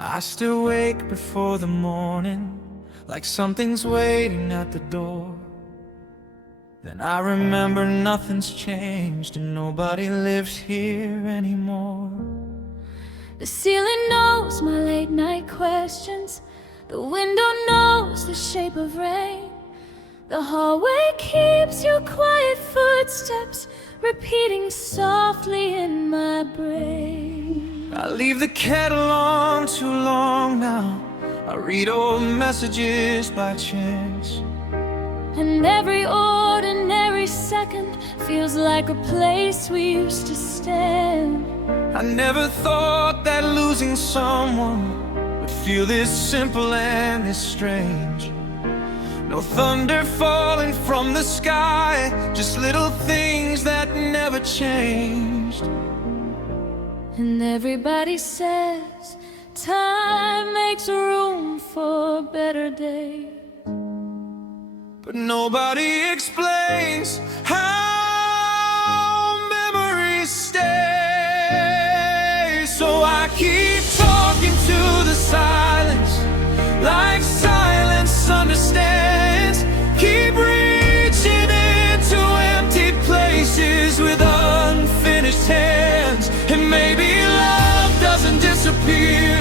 I still wake before the morning, like something's waiting at the door. Then I remember nothing's changed and nobody lives here anymore. The ceiling knows my late night questions. The window knows the shape of rain. The hallway keeps your quiet footsteps repeating softly in my brain. I leave the kettle on too long now. I read old messages by chance. And every ordinary second feels like a place we used to stand. I never thought that losing someone would feel this simple and this strange. No thunder falling from the sky, just little things that never changed. And everybody says time makes room for better days, but nobody explains how memories stay. So I keep talking to the silence, like silence understands. Keep reaching into empty places with unfinished hands. And maybe love doesn't disappear,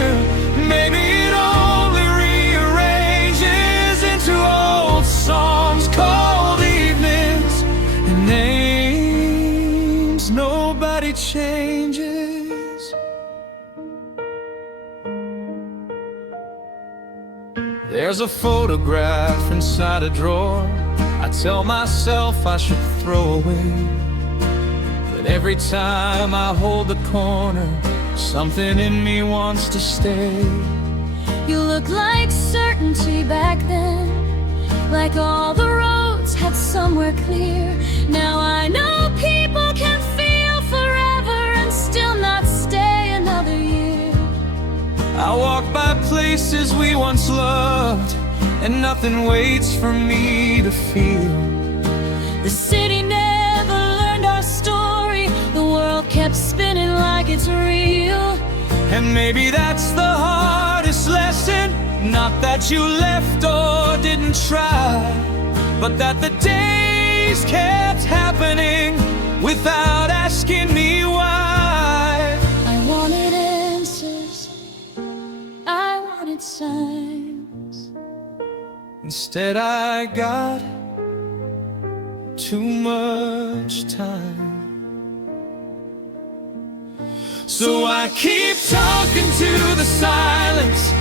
maybe it only rearranges into old songs, cold evenings, and names nobody changes. There's a photograph inside a drawer I tell myself I should throw away, but every time I hold the corner, something in me wants to stay. you look like certainty back then, like all the roads had somewhere clear. Now I know people can feel forever and still not stay another year. I walk by places we once loved, and nothing waits for me to feel. The city never learned our story, the world kept spinning like it's real. And maybe that's the hardest lesson, not that you left or didn't try, but that the days kept happening without asking me why. I wanted answers, I wanted signs. Instead I got too much time. So I keep talking to the silence,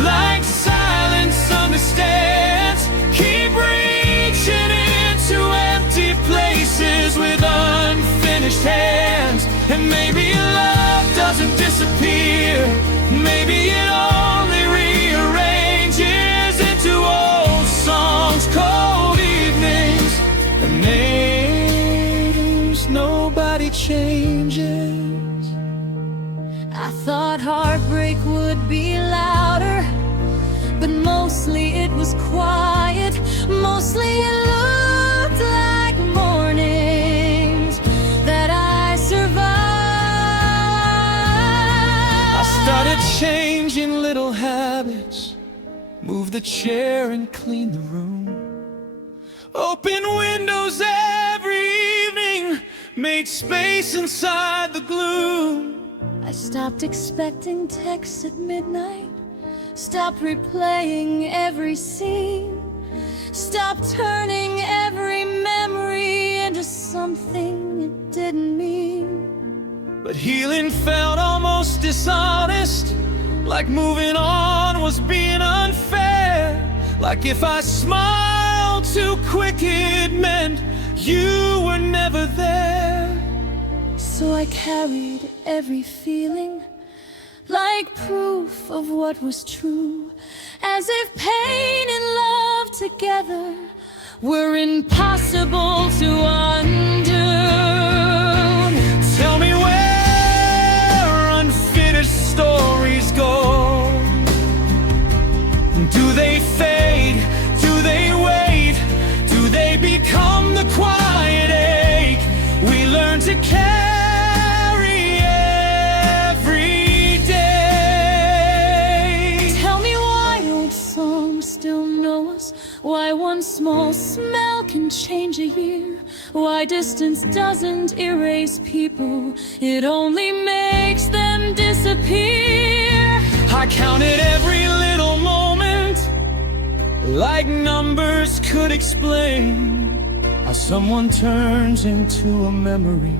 like silence understands. Keep reaching into empty places with unfinished hands. And maybe love doesn't disappear, maybe it only rearranges into old songs, cold evenings, and names nobody changes. I thought heartbreak would be louder, but mostly it was quiet. Mostly it looked like mornings that I survived. I started changing little habits, move the chair and clean the room, open windows every evening, made space inside the gloom. I stopped expecting texts at midnight, stopped replaying every scene, stopped turning every memory into something it didn't mean. But healing felt almost dishonest, like moving on was being unfair. Like if I smiled too quick it meant you were never there. So I carried every feeling like proof of what was true, as if pain and love together were impossible to undo. Tell me where unfinished stories go. Do they fade? Do they wait? Do they become the quiet ache we learn to carry every day? one small smell can change a year. Why distance doesn't erase people, it only makes them disappear. I counted every little moment, like numbers could explain how someone turns into a memory,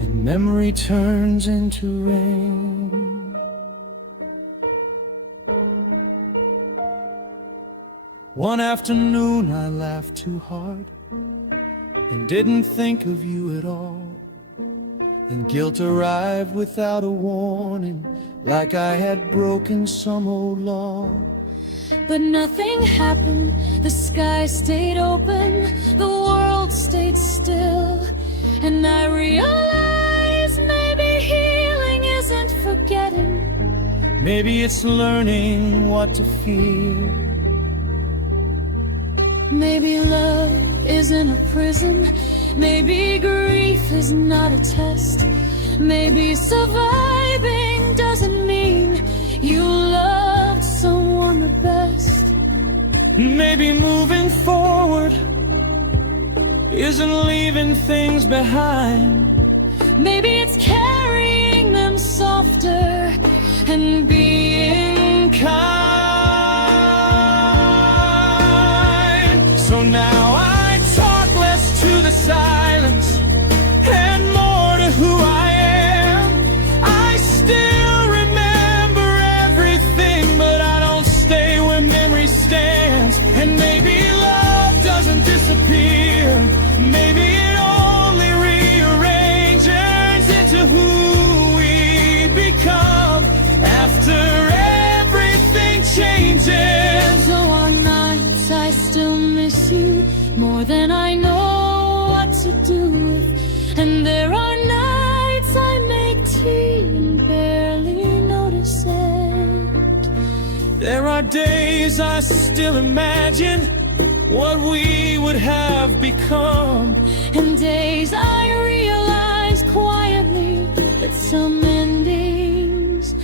and memory turns into rain. One afternoon I laughed too hard and didn't think of you at all. Then guilt arrived without a warning, like I had broken some old law. But nothing happened, the sky stayed open, the world stayed still. And I realized maybe healing isn't forgetting. Maybe it's learning what to fear. Maybe love isn't a prison, maybe grief is not a test. Maybe surviving doesn't mean you loved someone the best. Maybe moving forward isn't leaving things behind. Maybe it's carrying them softer and being kind. So now I talk less to the silence and more to who I am. I still remember everything, but I don't stay where memory stands. And maybe love doesn't disappear, maybe it only rearranges into who we become after everything changes. So on nights I still miss you more than I know what to do with. And there are nights I make tea and barely notice it. There are days I still imagine what we would have become. And days I realize quietly that some endings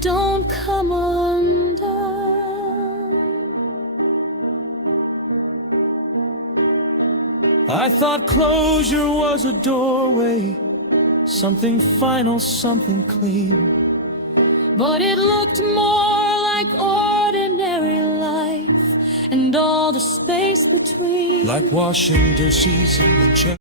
don't come undone. I thought closure was a doorway, something final, something clean. But it looked more like ordinary life and all the space between. Like washing dishes and